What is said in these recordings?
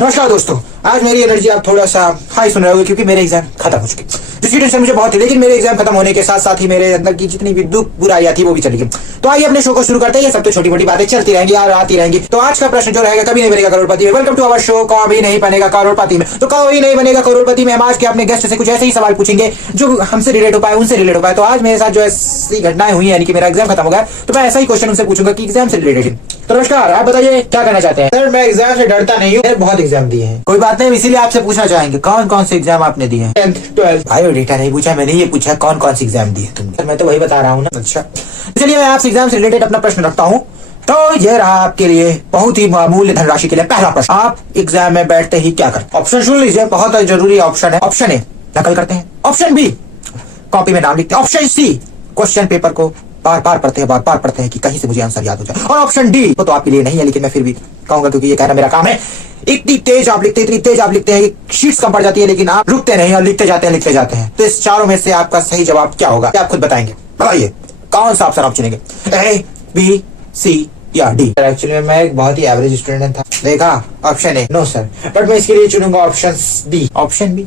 नमस्कार दोस्तों, आज मेरी एनर्जी आप थोड़ा सा हाई सुन रहे होंगे क्योंकि मेरे एग्जाम खत्म हो चुके, जिसकी टेंशन मुझे बहुत थी। लेकिन मेरे एग्जाम खत्म होने के साथ साथ ही मेरे अंदर की जितनी भी दुख बुराइयां थी वो भी चली गई। तो आइए अपने शो को शुरू करते हैं। ये सब तो छोटी मोटी बातें चलती रहेंगी और आती रहेंगी। तो आज का प्रश्न जो रहेगा, कभी नहीं बनेगा करोड़पति में। वेलकम टू आवर शो कभी नहीं बनेगा करोड़पति में। तो कभी नहीं बनेगा करोड़पति में हम आज के अपने गेस्ट से कुछ ऐसे ही सवाल पूछेंगे जो हमसे रिलेट हो पाए, उनसे रिलेट हो पाए। तो आज मेरे साथ जो ऐसी घटनाएं हुई, यानी कि मेरा एग्जाम खत्म हो गया, तो मैं ऐसा ही क्वेश्चन उनसे पूछूंगा कि एग्जाम से रिलेटेड। तो नमस्कार, आप बताइए क्या करना चाहते हैं। सर मैं एग्जाम से डरता नहीं हूँ, मैंने बहुत एग्जाम दिए हैं। कोई बात नहीं, इसीलिए आपसे पूछना चाहेंगे कौन कौन से एग्जाम आपने दिए हैं। 10th 12th। भाई डेटा नहीं पूछा, मैंने ये पूछा कौन कौन से एग्जाम दिए तुमने। सर मैं तो वही बता रहा हूँ ना। अच्छा, चलिए मैं आपसे एग्जाम से रिलेटेड अपना प्रश्न रखता हूँ। तो ये रहा आपके लिए बहुत ही अमूल्य धनराशि के लिए पहला प्रश्न। आप एग्जाम में बैठते ही क्या करते हैं? ऑप्शन सुन लीजिए, बहुत जरूरी ऑप्शन है। ऑप्शन ए, नकल करते हैं। ऑप्शन बी, कॉपी में नाम लिखते हैं। ऑप्शन सी, क्वेश्चन पेपर को बार बार पढ़ते हैं कि कहीं से मुझे आंसर याद हो जाए। और ऑप्शन डी, वो तो आपके लिए नहीं है लेकिन मैं फिर भी कहूंगा क्योंकि ये कहना मेरा काम है। इतनी तेज आप लिखते हैं कि शीट्स कम पड़ जाती है, लेकिन आप रुकते नहीं और लिखते जाते हैं। तो इस चारों में से आपका सही जवाब क्या होगा, आप खुद बताएंगे। बताइए कौन सा ऑप्शन आप चुनेंगे, ए, बी, सी या डी? एक्चुअली मैं एक बहुत ही एवरेज स्टूडेंट था। देखा, option A. No sir, but मैं इसके लिए चुनूंगा ऑप्शन बी। ऑप्शन बी,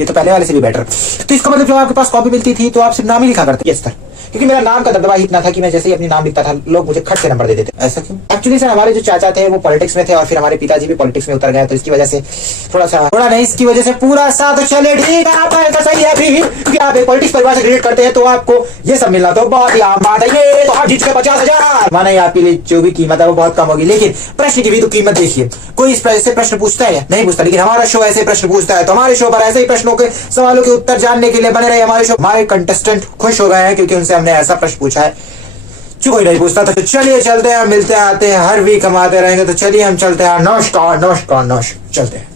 ये तो पहले वाले से भी बेटर। तो इसका मतलब जब आपके पास कॉपी मिलती थी तो आप सिर्फ नाम ही लिखा करते? यस सर, क्योंकि मेरा नाम का दबदबा ही इतना था कि मैं जैसे ही अपनी नाम लिखता था लोग मुझे खट से नंबर दे देते। ऐसा क्यों? एक्चुअली सर हमारे जो चाचा थे वो पॉलिटिक्स में थे और फिर हमारे पिताजी भी पॉलिटिक्स में उतर गए, तो इसकी वजह से थोड़ा नहीं, इसकी वजह से पूरा साथ चले। ठीक है, आपका ऐसा सही है भी, क्योंकि आप एक पॉलिटिक्स परिवार से रिलेट करते हैं तो आपको ये सब मिलना तो बहुत ही आम बात है। ये तो आप जीत के 50,000 माना ही आपके लिए जो भी कीमत है वो बहुत कम होगी, लेकिन प्रश्न की भी तो कीमत देखिए। कोई इस ऐसे प्रश्न पूछता है नहीं पूछता, लेकिन हमारा शो ऐसे प्रश्न पूछता है। तो हमारे शो पर ऐसे ही प्रश्नों के सवालों के उत्तर जानने के लिए बने रहे हमारे शो। हमारे कंटेस्टेंट खुश हो गए हैं क्योंकि उनसे हमने ऐसा प्रश्न पूछा है जो कोई नहीं पूछता। तो चलिए चलते हैं, मिलते आते हैं, हर वीक हम आते रहेंगे। तो चलिए हम चलते हैं। नमस्कार चलते हैं।